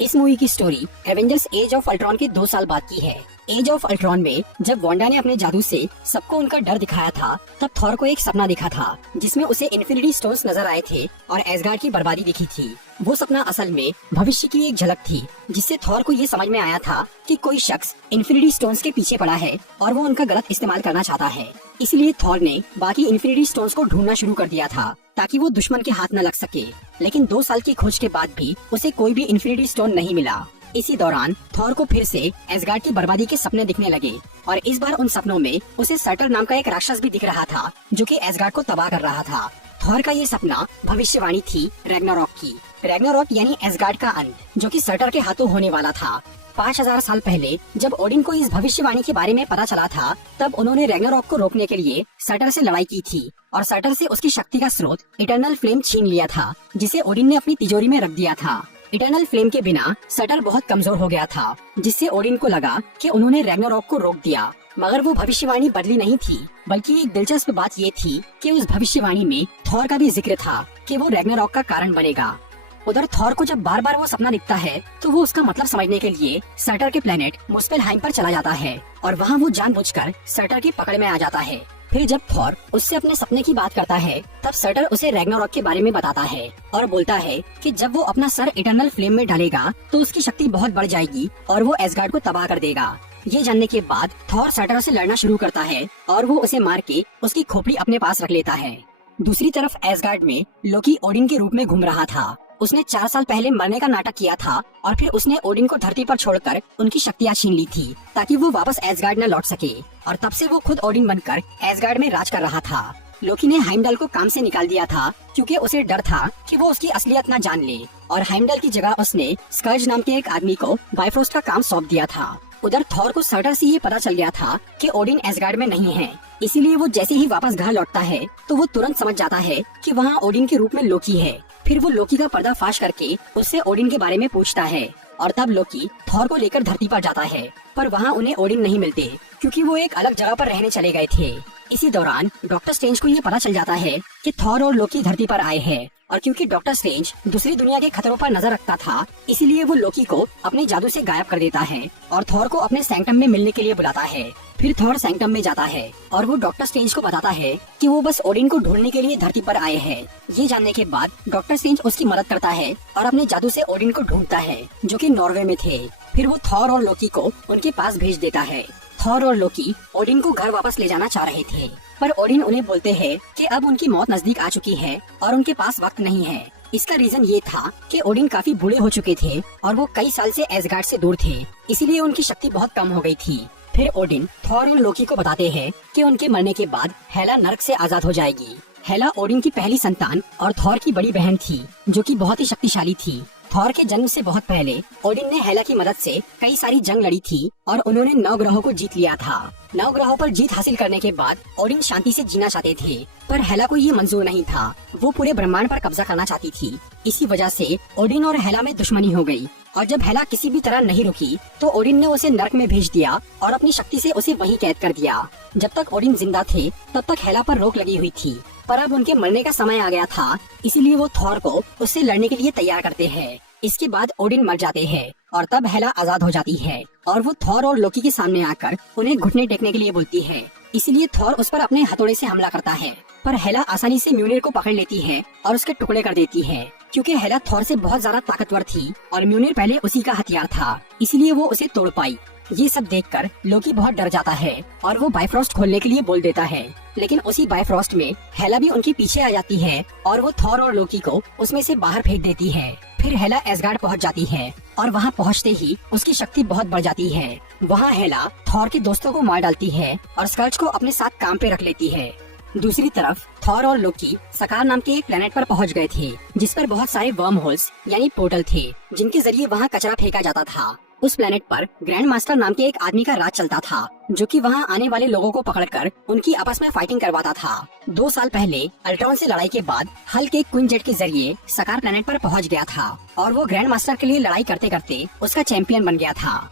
इस मूवी की story Avengers Age of Ultron के 2 साल बाद की है। एज ऑफ अल्ट्रॉन में जब वांडा ने अपने जादू से सबको उनका डर दिखाया था, तब थॉर को एक सपना दिखा था जिसमें उसे इन्फिनिटी स्टोन्स नजर आए थे और एसगार्ड की बर्बादी दिखी थी। वो सपना असल में भविष्य की एक झलक थी, जिससे थॉर को ये समझ में आया था कि कोई शख्स इन्फिनिटी स्टोन्स के पीछे पड़ा है और वो उनका गलत इस्तेमाल करना चाहता है। इसलिए थॉर ने बाकी इन्फिनिटी स्टोन्स को ढूंढना शुरू कर दिया था ताकि वो दुश्मन के हाथ न लग सके। लेकिन 2 साल की खोज के बाद भी उसे कोई भी इन्फिनिटी स्टोन नहीं मिला। इसी दौरान थॉर को फिर से एसगार्ड की बर्बादी के सपने दिखने लगे और इस बार उन सपनों में उसे सर्टर नाम का एक राक्षस भी दिख रहा था जो कि एसगार्ड को तबाह कर रहा था। थॉर का ये सपना भविष्यवाणी थी रैग्नारॉक की। रैग्नारॉक यानी एसगार्ड का अंत, जो कि सर्टर के हाथों होने वाला था। 5000 साल पहले जब ओडिन को इस भविष्यवाणी के बारे में पता चला था, तब उन्होंने रैग्नारॉक को रोकने के लिए सर्टर से लड़ाई की थी और सर्टर से उसकी शक्ति का स्रोत इटर्नल फ्लेम छीन लिया था, जिसे ओडिन ने अपनी तिजोरी में रख दिया था। इटर्नल फ्लेम के बिना सर्टर बहुत कमजोर हो गया था, जिससे ओडिन को लगा कि उन्होंने रैग्नारॉक को रोक दिया। मगर वो भविष्यवाणी बदली नहीं थी, बल्कि एक दिलचस्प बात ये थी कि उस भविष्यवाणी में थॉर का भी जिक्र था कि वो रैग्नारॉक का कारण बनेगा। उधर थॉर को जब बार बार वो सपना दिखता है, तो वो उसका मतलब समझने के लिए सर्टर के प्लेनेट मुस्पेलहाइम पर चला जाता है और वहाँ वो जानबूझकर सर्टर की पकड़ में आ जाता है। फिर जब थॉर उससे अपने सपने की बात करता है, तब सर्टर उसे रैग्नारॉक के बारे में बताता है और बोलता है कि जब वो अपना सर इटर्नल फ्लेम में डालेगा तो उसकी शक्ति बहुत बढ़ जाएगी और वो एसगार्ड को तबाह कर देगा। ये जानने के बाद थॉर सर्टर से लड़ना शुरू करता है और वो उसे मार के उसकी खोपड़ी अपने पास रख लेता है। दूसरी तरफ एसगार्ड में लोकी ओडिन के रूप में घूम रहा था। उसने 4 साल पहले मरने का नाटक किया था और फिर उसने ओडिन को धरती पर छोड़कर उनकी शक्तियाँ छीन ली थी ताकि वो वापस एसगार्ड न लौट सके, और तब से वो खुद ओडिन बनकर एसगार्ड में राज कर रहा था। लोकी ने हाइमडल को काम से निकाल दिया था क्योंकि उसे डर था कि वो उसकी असलियत न जान ले, और हाइमडल की जगह उसने स्कर्ज नाम के एक आदमी को बाइफ्रोस्ट का काम सौंप दिया था। उधर थॉर को सर्टर से ये पता चल गया था कि ओडिन एसगार्ड में नहीं है, इसीलिए वो जैसे ही वापस घर लौटता है तो वो तुरंत समझ जाता है कि वहाँ ओडिन के रूप में लोकी है। फिर वो लोकी का पर्दाफाश करके उससे ओडिन के बारे में पूछता है और तब लोकी थॉर को लेकर धरती पर जाता है, पर वहाँ उन्हें ओडिन नहीं मिलते क्योंकि वो एक अलग जगह पर रहने चले गए थे। इसी दौरान डॉक्टर स्ट्रेंज को ये पता चल जाता है कि थॉर और लोकी धरती पर आए हैं, और क्योंकि डॉक्टर स्ट्रेंज दूसरी दुनिया के खतरों पर नजर रखता था, इसीलिए वो लोकी को अपने जादू से गायब कर देता है और थॉर को अपने सैंक्टम में मिलने के लिए बुलाता है। फिर थॉर सैंक्टम में जाता है और वो डॉक्टर स्ट्रेंज को बताता है कि वो बस ओडिन को ढूंढने के लिए धरती पर आए हैं। ये जानने के बाद डॉक्टर स्ट्रेंज उसकी मदद करता है और अपने जादू से ओडिन को ढूंढता है, जो कि नॉर्वे में थे। फिर वो थॉर और लोकी को उनके पास भेज देता है। थॉर और लोकी ओडिन को घर वापस ले जाना चाह रहे थे, पर ओडिन उन्हें बोलते हैं कि अब उनकी मौत नजदीक आ चुकी है और उनके पास वक्त नहीं है। इसका रीजन ये था कि ओडिन काफी बूढ़े हो चुके थे और वो कई साल से एसगार्ड से दूर थे, इसीलिए उनकी शक्ति बहुत कम हो गई थी। फिर ओडिन थॉर और लोकी को बताते हैं कि उनके मरने के बाद हेला नर्क से आजाद हो जाएगी। हेला ओडिन की पहली संतान और थॉर की बड़ी बहन थी, जो कि बहुत ही शक्तिशाली थी। थॉर के जन्म से बहुत पहले ओडिन ने हेला की मदद से कई सारी जंग लड़ी थी और उन्होंने 9 ग्रहों को जीत लिया था। 9 ग्रहों पर जीत हासिल करने के बाद ओडिन शांति से जीना चाहते थे, पर हेला को ये मंजूर नहीं था। वो पूरे ब्रह्मांड पर कब्जा करना चाहती थी। इसी वजह से ओडिन और हेला में दुश्मनी हो गई, और जब हेला किसी भी तरह नहीं रुकी तो ओडिन ने उसे नर्क में भेज दिया और अपनी शक्ति से उसे वहीं कैद कर दिया। जब तक ओडिन जिंदा थे तब तक हेला पर रोक लगी हुई थी, पर अब उनके मरने का समय आ गया था, इसीलिए वो थॉर को उससे लड़ने के लिए तैयार करते हैं। इसके बाद ओडिन मर जाते हैं और तब हेला आजाद हो जाती है और वो थॉर और लोकी के सामने आकर उन्हें घुटने टेकने के लिए बोलती है। इसीलिए थॉर उस पर अपने हथौड़े से हमला करता है, पर हेला आसानी से म्यूनिर को पकड़ लेती है और उसके टुकड़े कर देती है। क्योंकि हेला थॉर से बहुत ज्यादा ताकतवर थी और म्यूनिर पहले उसी का हथियार था, इसीलिए वो उसे तोड़ पाई। ये सब देखकर लोकी बहुत डर जाता है और वो बाइफ्रोस्ट खोलने के लिए बोल देता है, लेकिन उसी बाइफ्रोस्ट में हेला भी उनके पीछे आ जाती है और वो थॉर और लोकी को उसमें से बाहर फेंक देती है। फिर हेला एसगार्ड पहुंच जाती है और वहां पहुंचते ही उसकी शक्ति बहुत बढ़ जाती है। वहां हेला थॉर के दोस्तों को मार डालती है और स्कर्ज को अपने साथ काम पे रख लेती है। दूसरी तरफ थॉर और लोकी सकार नाम के एक प्लेनेट पर पहुंच गए थे, जिस पर बहुत सारे वर्म होल्स यानी पोर्टल थे, जिनके जरिए वहां कचरा फेंका जाता था। उस प्लेनेट पर ग्रैंड मास्टर नाम के एक आदमी का राज चलता था, जो कि वहां आने वाले लोगों को पकड़कर उनकी आपस में फाइटिंग करवाता था। 2 साल पहले अल्ट्रॉन से लड़ाई के बाद हल्क एक क्वीन जेट के जरिए सकार प्लेनेट पर पहुंच गया था और वो ग्रैंड मास्टर के लिए लड़ाई करते करते उसका चैंपियन बन गया था।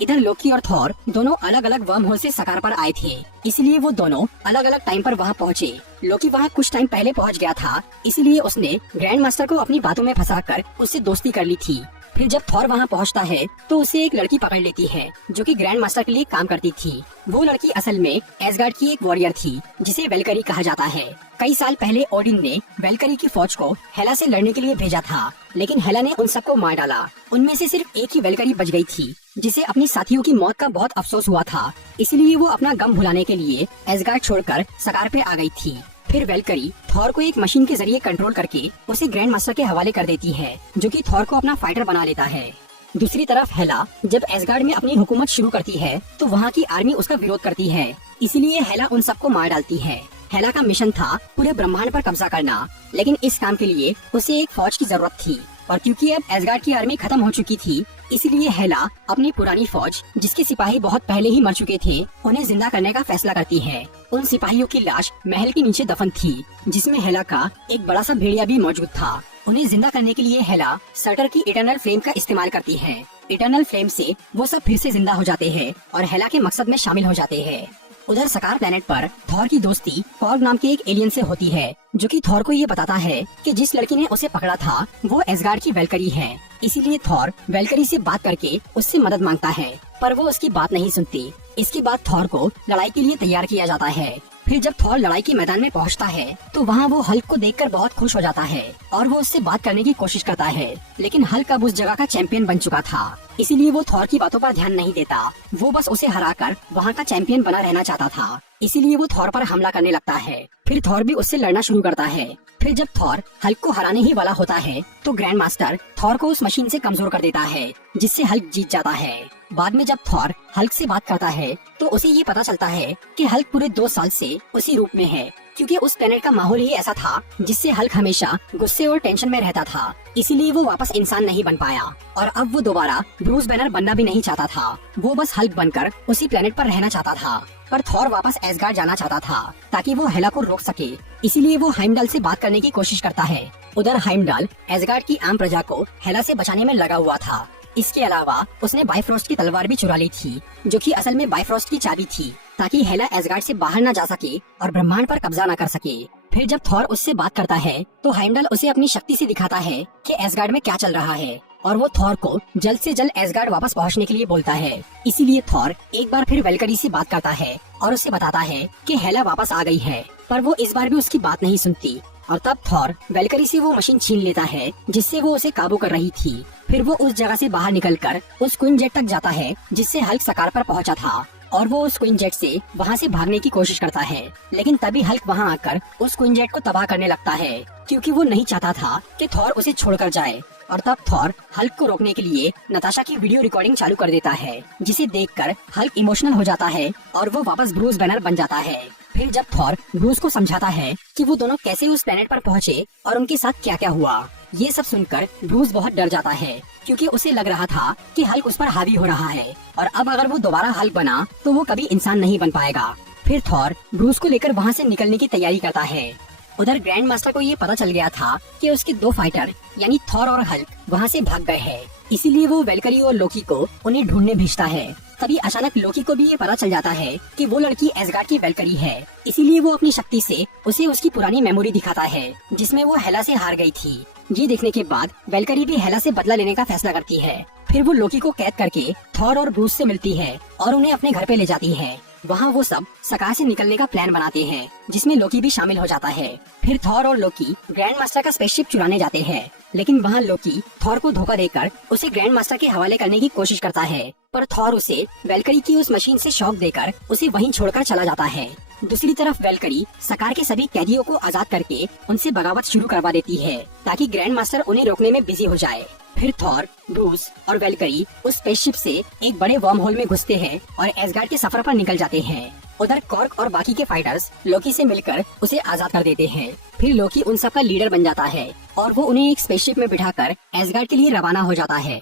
इधर लोकी और थॉर दोनों अलग अलग वर्म होल से सकार पर आए थे, इसलिए वो दोनों अलग अलग टाइम पर वहाँ पहुँचे। लोकी वहाँ कुछ टाइम पहले पहुँच गया था, इसलिए उसने ग्रैंड मास्टर को अपनी बातों में फंसाकर उससे दोस्ती कर ली थी। फिर जब थॉर वहाँ पहुँचता है तो उसे एक लड़की पकड़ लेती है जो कि ग्रैंड मास्टर के लिए काम करती थी। वो लड़की असल में एसगार्ड की एक वॉरियर थी जिसे वेलकरी कहा जाता है। कई साल पहले ओडिन ने वेलकरी की फौज को हेला से लड़ने के लिए भेजा था, लेकिन हेला ने उन सबको मार डाला। उनमें से सिर्फ एक ही वेलकरी बच गई थी जिसे अपनी साथियों की मौत का बहुत अफसोस हुआ था। इसलिए वो अपना गम भुलाने के लिए एसगार्ड छोड़कर सकार पे आ गई थी। फिर वेलकरी थॉर को एक मशीन के जरिए कंट्रोल करके उसे ग्रैंड मास्टर के हवाले कर देती है जो कि थॉर को अपना फाइटर बना लेता है। दूसरी तरफ हेला जब एसगार्ड में अपनी हुकूमत शुरू करती है तो वहाँ की आर्मी उसका विरोध करती है, इसीलिए हेला उन सबको मार डालती है। हेला का मिशन था पूरे ब्रह्मांड पर कब्जा करना, लेकिन इस काम के लिए उसे एक फौज की जरूरत थी और क्योंकि अब एसगार्ड की आर्मी खत्म हो चुकी थी, इसलिए हेला अपनी पुरानी फौज जिसके सिपाही बहुत पहले ही मर चुके थे उन्हें जिंदा करने का फैसला करती है। उन सिपाहियों की लाश महल के नीचे दफन थी जिसमें हेला का एक बड़ा सा भेड़िया भी मौजूद था। उन्हें जिंदा करने के लिए हेला सर्टर की इटर्नल फ्लेम का इस्तेमाल करती है। इटर्नल फ्लेम से वो सब फिर से जिंदा हो जाते हैं और हेला के मकसद में शामिल हो जाते हैं। उधर सकार प्लेनेट पर थॉर की दोस्ती कॉर्ग नाम के एक एलियन से होती है जो कि थॉर को ये बताता है कि जिस लड़की ने उसे पकड़ा था वो एसगार्ड की वेलकरी है। इसीलिए थॉर वेलकरी से बात करके उससे मदद मांगता है, पर वो उसकी बात नहीं सुनती। इसके बाद थॉर को लड़ाई के लिए तैयार किया जाता है। फिर जब थॉर लड़ाई के मैदान में पहुंचता है तो वहाँ वो हल्क को देखकर बहुत खुश हो जाता है और वो उससे बात करने की कोशिश करता है, लेकिन हल्क अब उस जगह का चैंपियन बन चुका था, इसीलिए वो थॉर की बातों पर ध्यान नहीं देता। वो बस उसे हराकर वहाँ का चैंपियन बना रहना चाहता था, इसीलिए वो थॉर पर हमला करने लगता है। फिर थॉर भी उससे लड़ना शुरू करता है। फिर जब थॉर हल्क को हराने ही वाला होता है तो ग्रैंड मास्टर थॉर को उस मशीन से कमजोर कर देता है जिससे हल्क जीत जाता है। बाद में जब थॉर हल्क से बात करता है तो उसे ये पता चलता है कि हल्क पूरे 2 साल से उसी रूप में है, क्योंकि उस प्लेनेट का माहौल ही ऐसा था जिससे हल्क हमेशा गुस्से और टेंशन में रहता था, इसीलिए वो वापस इंसान नहीं बन पाया और अब वो दोबारा ब्रूस बैनर बनना भी नहीं चाहता था। वो बस हल्क बनकर उसी प्लेनेट पर रहना चाहता था, पर थॉर वापस एसगार्ड जाना चाहता था ताकि वो हेला को रोक सके, इसीलिए वो हाइमडाल से बात करने की कोशिश करता है। उधर हाइमडाल एसगार्ड की आम प्रजा को हेला से बचाने में लगा हुआ था। इसके अलावा उसने बाइफ्रोस्ट की तलवार भी चुरा ली थी जो कि असल में बाइफ्रोस्ट की चाबी थी ताकि हेला एसगार्ड से बाहर न जा सके और ब्रह्मांड पर कब्जा न कर सके। फिर जब थॉर उससे बात करता है तो हाइमडाल उसे अपनी शक्ति से दिखाता है कि एसगार्ड में क्या चल रहा है और वो थॉर को जल्द से जल्द एसगार्ड वापस पहुंचने के लिए बोलता है। इसीलिए थॉर एक बार फिर वेलकरी से बात करता है और उसे बताता है कि हेला वापस आ गई है, पर वो इस बार भी उसकी बात नहीं सुनती और तब थॉर वेलकरी से वो मशीन छीन लेता है जिससे वो उसे काबू कर रही थी। फिर वो उस जगह से बाहर निकलकर उस क्वीन जेट तक जाता है जिससे हल्क सकार पर पहुंचा था और वो उस क्वीन जेट से वहाँ से भागने की कोशिश करता है, लेकिन तभी हल्क वहाँ आकर उस क्वीन जेट को तबाह करने लगता है क्योंकि वो नहीं चाहता था कि थॉर उसे छोड़कर जाए। और तब थॉर हल्क को रोकने के लिए नताशा की वीडियो रिकॉर्डिंग चालू कर देता है जिसे देखकर हल्क इमोशनल हो जाता है और वो वापस ब्रूस बैनर बन जाता है। फिर जब थॉर ब्रूस को समझाता है कि वो दोनों कैसे उस प्लेनेट पर पहुँचे और उनके साथ क्या क्या हुआ, ये सब सुनकर ब्रूस बहुत डर जाता है क्योंकि उसे लग रहा था कि हल्क उस पर हावी हो रहा है और अब अगर वो दोबारा हल्क बना तो वो कभी इंसान नहीं बन पाएगा। फिर थॉर ब्रूस को लेकर वहाँ से निकलने की तैयारी करता है। उधर ग्रैंड मास्टर को ये पता चल गया था कि उसके 2 फाइटर यानी थॉर और हल्क वहाँ से भाग गए हैं, इसीलिए वो वेलकरी और लोकी को उन्हें ढूंढने भेजता है। तभी अचानक लोकी को भी ये पता चल जाता है कि वो लड़की एसगार्ड की वेलकरी है, इसीलिए वो अपनी शक्ति से उसे उसकी पुरानी मेमोरी दिखाता है जिसमें वो हेला से हार गई थी। ये देखने के बाद वेलकरी भी हेला से बदला लेने का फैसला करती है। फिर वो लोकी को कैद करके थॉर और ब्रूस से मिलती है और उन्हें अपने घर पे ले जाती है। वहाँ वो सब सकार से निकलने का प्लान बनाते हैं जिसमें लोकी भी शामिल हो जाता है। फिर थॉर और लोकी ग्रैंड मास्टर का स्पेसशिप चुराने जाते हैं, लेकिन वहाँ लोकी थॉर को धोखा देकर उसे ग्रैंड मास्टर के हवाले करने की कोशिश करता है, पर थॉर उसे वेलकरी की उस मशीन से शॉक देकर उसे वहीं छोड़कर चला जाता है। दूसरी तरफ वेलकरी सकार के सभी कैदियों को आजाद करके उनसे बगावत शुरू करवा देती है ताकि ग्रैंड मास्टर उन्हें रोकने में बिजी हो जाए। फिर थॉर, ब्रूस और वेलकरी उस स्पेसशिप से एक बड़े वर्म होल में घुसते हैं और एसगार्ड के सफर पर निकल जाते हैं। उधर कॉर्ग और बाकी के फाइटर्स लोकी से मिलकर उसे आजाद कर देते हैं। फिर लोकी उन सब का लीडर बन जाता है और वो उन्हें एक स्पेसशिप में बिठाकर एसगार्ड के लिए रवाना हो जाता है।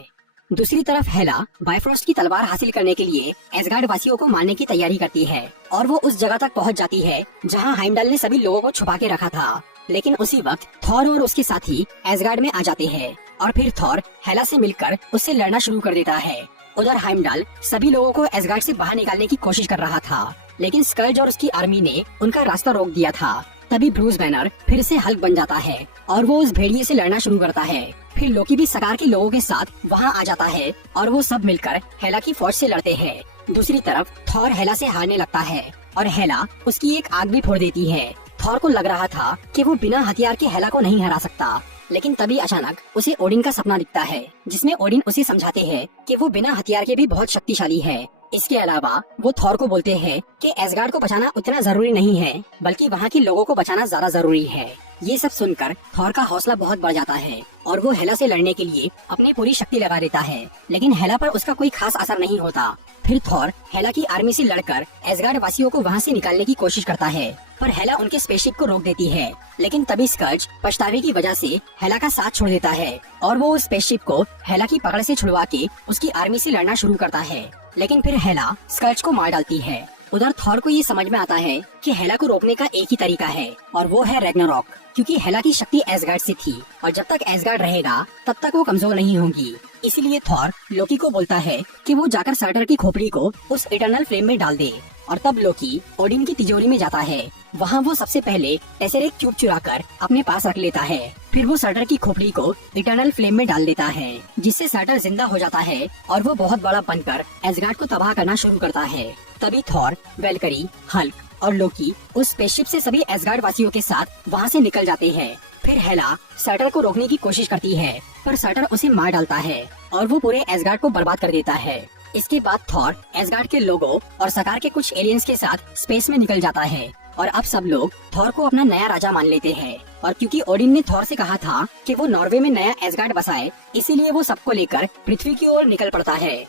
दूसरी तरफ हेला बाइफ्रोस्ट की तलवार हासिल करने के लिए एसगार्ड वासियों को मारने की तैयारी करती है और वो उस जगह तक पहुंच जाती है जहां हाइमडाल ने सभी लोगों को छुपा के रखा था। लेकिन उसी वक्त थॉर और उसके साथी एसगार्ड में आ जाते हैं और फिर थॉर हेला से मिलकर उससे लड़ना शुरू कर देता है। उधर हाइमडाल सभी लोगों को एसगार्ड से बाहर निकालने की कोशिश कर रहा था, लेकिन स्कल्ज और उसकी आर्मी ने उनका रास्ता रोक दिया था। तभी ब्रूस बैनर फिर से हल्क बन जाता है और वो उस भेड़िए से लड़ना शुरू करता है। फिर लोकी भी सकार के लोगों के साथ वहाँ आ जाता है और वो सब मिलकर हेला की फौज से लड़ते हैं। दूसरी तरफ थॉर हेला से हारने लगता है और हेला उसकी एक आग भी फोड़ देती है। थॉर को लग रहा था कि वो बिना हथियार के हेला को नहीं हरा सकता, लेकिन तभी अचानक उसे ओडिन का सपना दिखता है जिसमें ओडिन उसे समझाते हैं कि वो बिना हथियार के भी बहुत शक्तिशाली है। इसके अलावा वो थॉर को बोलते हैं कि एसगार्ड को बचाना उतना जरूरी नहीं है, बल्कि वहाँ के लोगों को बचाना ज्यादा जरूरी है। ये सब सुनकर थॉर का हौसला बहुत बढ़ जाता है और वो हेला से लड़ने के लिए अपनी पूरी शक्ति लगा देता है, लेकिन हेला पर उसका कोई खास असर नहीं होता। फिर थॉर हेला की आर्मी से लड़कर एसगार्ड वासियों को वहाँ से निकालने की कोशिश करता है, पर हेला उनके स्पेसशिप को रोक देती है। लेकिन तभी स्कर्ज पछतावे की वजह से हेला का साथ छोड़ देता है और वो उस स्पेसशिप को हेला की पकड़ से छुड़वा के उसकी आर्मी से लड़ना शुरू करता है। लेकिन फिर हेला स्कर्ज को मार डालती है। उधर थॉर को ये समझ में आता है कि हेला को रोकने का एक ही तरीका है और वो है रैग्नारॉक, क्योंकि हेला की शक्ति एसगार्ड से थी और जब तक एसगार्ड रहेगा तब तक वो कमजोर नहीं होगी। इसीलिए थॉर लोकी को बोलता है कि वो जाकर सर्टर की खोपड़ी को उस इटर्नल फ्लेम में डाल दे और तब लोकी ओडिन की तिजोरी में जाता है। वहाँ वो सबसे पहले टेसेरेक्ट क्यूब चुराकर अपने पास रख लेता है। फिर वो सर्टर की खोपड़ी को इटर्नल फ्लेम में डाल देता है, जिससे सर्टर जिंदा हो जाता है और वो बहुत बड़ा बनकर एसगार्ड को तबाह करना शुरू करता है। तभी थॉर, वेलकरी, हल्क और लोकी उस स्पेसशिप से सभी एसगार्ड वासियों के साथ वहाँ से निकल जाते हैं। फिर हेला सर्टर को रोकने की कोशिश करती है, पर सर्टर उसे मार डालता है और वो पूरे एसगार्ड को बर्बाद कर देता है। इसके बाद थॉर एसगार्ड के लोगों और सकार के कुछ एलियंस के साथ स्पेस में निकल जाता है और अब सब लोग थॉर को अपना नया राजा मान लेते हैं। और क्योंकि ओडिन ने थॉर से कहा था कि वो नॉर्वे में नया एसगार्ड बसाए, इसीलिए वो सबको लेकर पृथ्वी की ओर निकल पड़ता है।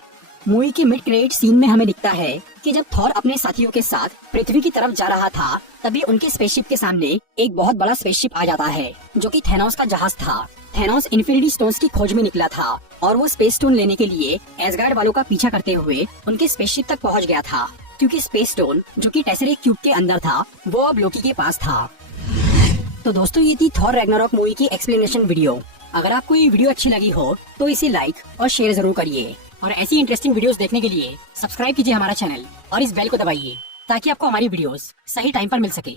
मूवी के मिड क्रेडिट सीन में हमें दिखता है कि जब थॉर अपने साथियों के साथ पृथ्वी की तरफ जा रहा था, तभी उनके स्पेसशिप के सामने एक बहुत बड़ा स्पेसशिप आ जाता है जो कि थैनोस का जहाज था। थैनोस इन्फिनिटी स्टोन्स की खोज में निकला था और वो स्पेस स्टोन लेने के लिए एसगार्ड वालों का पीछा करते हुए उनके स्पेसशिप तक पहुंच गया था, क्योंकि स्पेस स्टोन जो कि टेसेरेक्ट क्यूब के अंदर था वो अब लोकी के पास था। तो दोस्तों, ये थी थॉर रैग्नारॉक मूवी की एक्सप्लेनेशन वीडियो। अगर आपको ये वीडियो अच्छी लगी हो तो इसे लाइक और शेयर जरूर करिए और ऐसी इंटरेस्टिंग वीडियोस देखने के लिए सब्सक्राइब कीजिए हमारा चैनल और इस बेल को दबाइए ताकि आपको हमारी वीडियोस सही टाइम पर मिल सके।